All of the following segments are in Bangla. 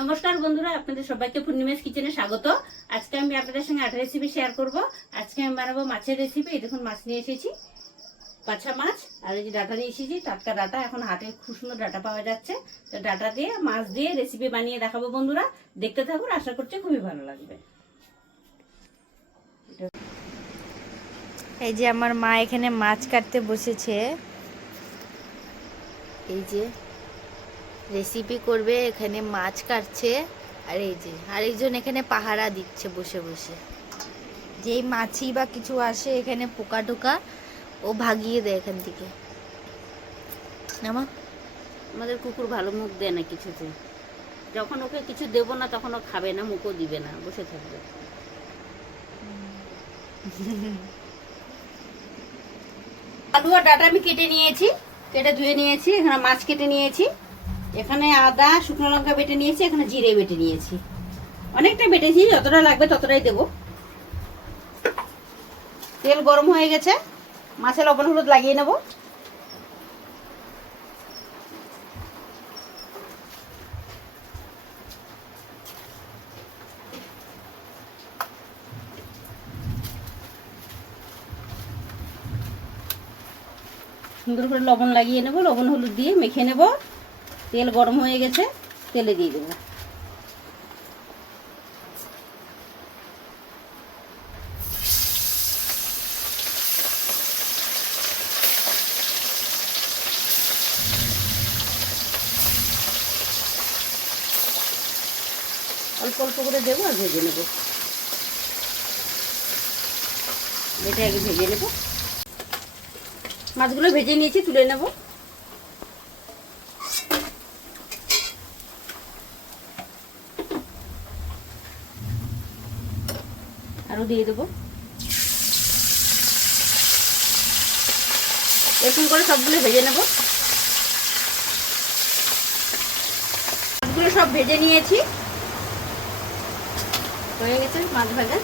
নমস্কার বন্ধুরা, আপনাদের সবাইকে পূর্ণিমাস কিচেনে স্বাগত। আজকে আমি আপনাদের সঙ্গে একটা রেসিপি শেয়ার করব। আজকে আমি বানাবো মাছের রেসিপি। এই দেখুন, মাছ নিয়ে এসেছি, কাঁচা মাছ, আর এই যে ডাটা নিয়ে এসেছি, টাটকা ডাটা। এখন হাটে খুব সুন্দর ডাটা পাওয়া যাচ্ছে। তো ডাটা দিয়ে মাছ দিয়ে রেসিপি বানিয়ে দেখাবো বন্ধুরা, দেখতে থাকুন, আশা করছি খুবই ভালো লাগবে। এই যে আমার মা এখানে মাছ কাটতে বসেছে, এই যে রেসিপি করবে, এখানে মাছ কাটছে। আর এই যে আরেকজন এখানে পাহারা দিচ্ছে বসে বসে, যেই মাছি বা কিছু আসে এখানে পোকা টোকা ও ভাগিয়ে দেয় এখান থেকে। আমাদের কুকুর ভালো মুখ দেয় না কিছুতে। যখন ওকে কিছু দেবো না তখন ও খাবে না, মুখও দিবে না, বসে থাকবে। আলু আর ডাটা আমি কেটে নিয়েছি, কেটে ধুয়ে নিয়েছি। এখানে মাছ কেটে নিয়েছি, এখানে আদা শুকনো লঙ্কা বেটে নিয়েছি, এখানে জিরে বেটে নিয়েছি। অনেকটা বেটেছি, যতটা লাগবে ততটাই দেবো। তেল গরম হয়ে গেছে, মাছে লবণ হলুদ লাগিয়ে নেব। সুন্দর করে লবণ লাগিয়ে নেব, লবণ হলুদ দিয়ে মেখে নেব। তেল গরম হয়ে গেছে, তেলে দিয়ে দেবো। অল্প অল্প করে দেবো আর ভেজে নেব। এটা আগে ভেজে নেব। মাছগুলো ভেজে নিয়েছি, তুলে নেব। আরও দিয়ে দেবো। এরকম করে সবগুলো ভেজে নেব। মাছগুলো সব ভেজে নিয়েছি, হয়ে গেছে মাছ ভাজা।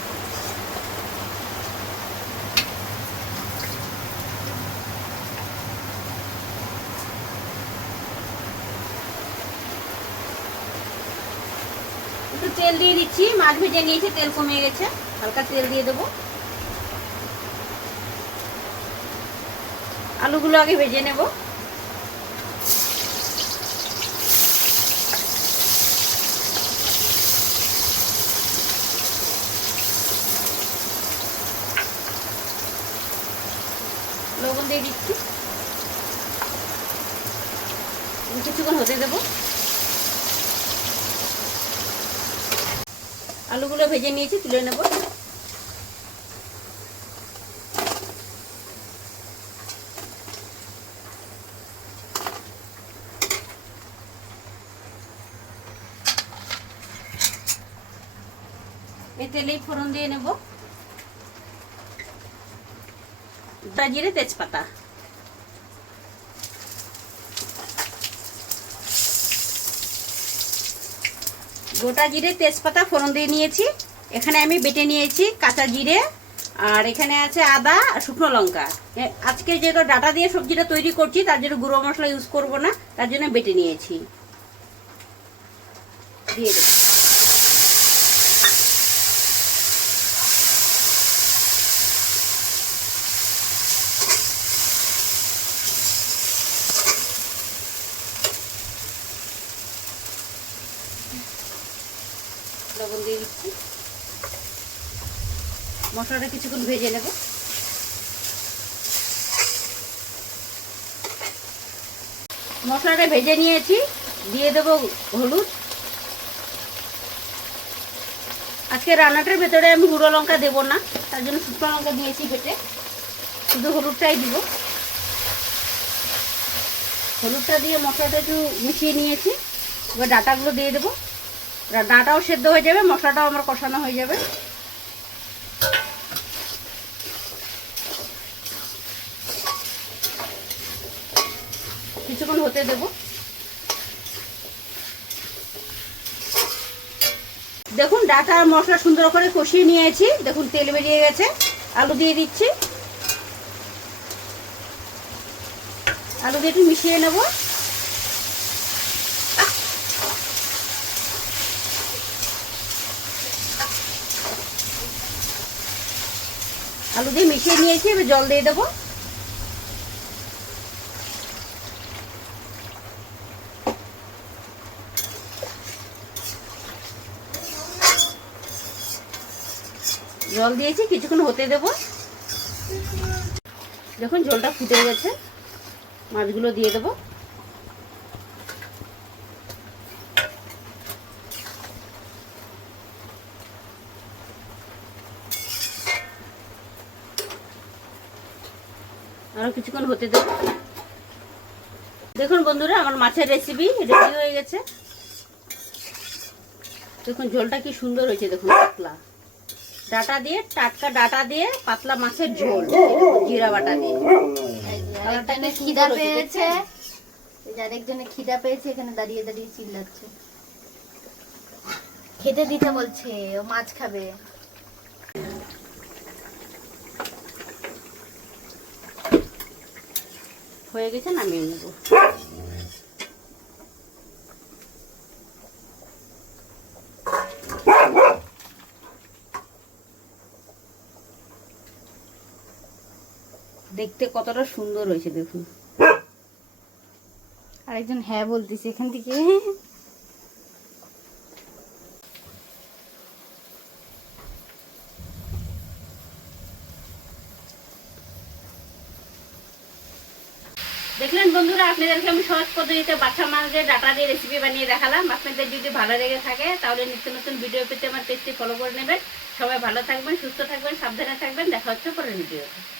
একটু তেল দিয়ে দিচ্ছি, মাছ ভেজে নিয়েছি, তেল কমে গেছে, হালকা তেল দিয়ে দেবো। আলুগুলো আগে ভেজে নেব। লবণ দিয়ে দিচ্ছি, কিছুক্ষণ হতে দেবো। আলুগুলো ভেজে নিয়েছি, তুলে নেব। এই তেলেই ফোড়ন দিয়ে নেব। গোটা জিরে, তেজপাতা। গোটা জিরে তেজপাতা ফোড়ন দিয়ে নিয়েছি। এখানে আমি বেটে নিয়েছি কাঁচা জিরে, আর এখানে আছে আদা আর শুকনো লঙ্কা। আজকে যেহেতু ডাটা দিয়ে সবজিটা তৈরি করছি, তার জন্য গুঁড়ো মশলা ইউজ করব না, তার জন্য বেটে নিয়েছি। দিয়ে দেব। লবণ দিয়ে দিচ্ছি। মশলাটা কিছুক্ষণ ভেজে নেব। মশলাটা ভেজে নিয়েছি, দিয়ে দেবো হলুদ। আজকে রান্নাটার ভেতরে আমি গুঁড়ো লঙ্কা দেবো না, তার জন্য শুকনো লঙ্কা দিয়েছি বেটে, শুধু হলুদটাই দিব। হলুদটা দিয়ে মশলাটা একটু মিশিয়ে নিয়েছি। এবার ডাটাগুলো দিয়ে দেবো। ডাটাও সেদ্ধ হয়ে যাবে, মশলাটাও আমার কষানো হয়ে যাবে। কিছুক্ষণ হতে দেব। দেখুন, ডাটা আর মশলা সুন্দর করে কষিয়ে নিয়েছি, দেখুন তেল বেরিয়ে গেছে। আলু দিয়ে দিচ্ছি, আলু দিয়ে একটু মিশিয়ে নেব। আলু দিয়ে মিশিয়ে নিয়েছি, এবার জল দিয়ে দেবো। জল দিয়েছি, কিছুক্ষণ হতে দেবো। যখন জলটা ফুটে গেছে মাছগুলো দিয়ে দেবো। আরো কিছুক্ষণ হতে দেবো। দেখুন বন্ধুরা, আমার মাছের রেসিপি রেডি হয়ে গেছে। দেখুন ঝোলটা কি সুন্দর হয়েছে, দেখুন পাতলা ডাটা দিয়ে, টাটকা ডাটা দিয়ে পাতলা মাছের ঝোল, জিরা বাটা দিয়ে। আরেকজনের খিদা পেয়েছে, আরেকজনে খিদা পেয়েছে, এখানে দাঁড়িয়ে দাঁড়িয়ে চিল্লাচ্ছে, খেতে দিতে বলছে, ও মাছ খাবে। হয়ে গেছে, নামিয়ে নেব। দেখতে কতটা সুন্দর হয়েছে দেখুন। আরেকজন হ্যাঁ বলতেছে এখান থেকে। দেখলেন বন্ধুরা, আপনাদেরকে আমি সহজ পদ্ধতিতে বাছা মাছের ডাটা দিয়ে রেসিপি বানিয়ে দেখালাম। আপনাদের যদি ভালো লেগে থাকে তাহলে নিত্য নতুন ভিডিও পেতে আমার পেজটি ফলো করে নেবেন। সবাই ভালো থাকবেন, সুস্থ থাকবেন, সাবধানে থাকবেন। দেখা হচ্ছে পরের ভিডিওতে।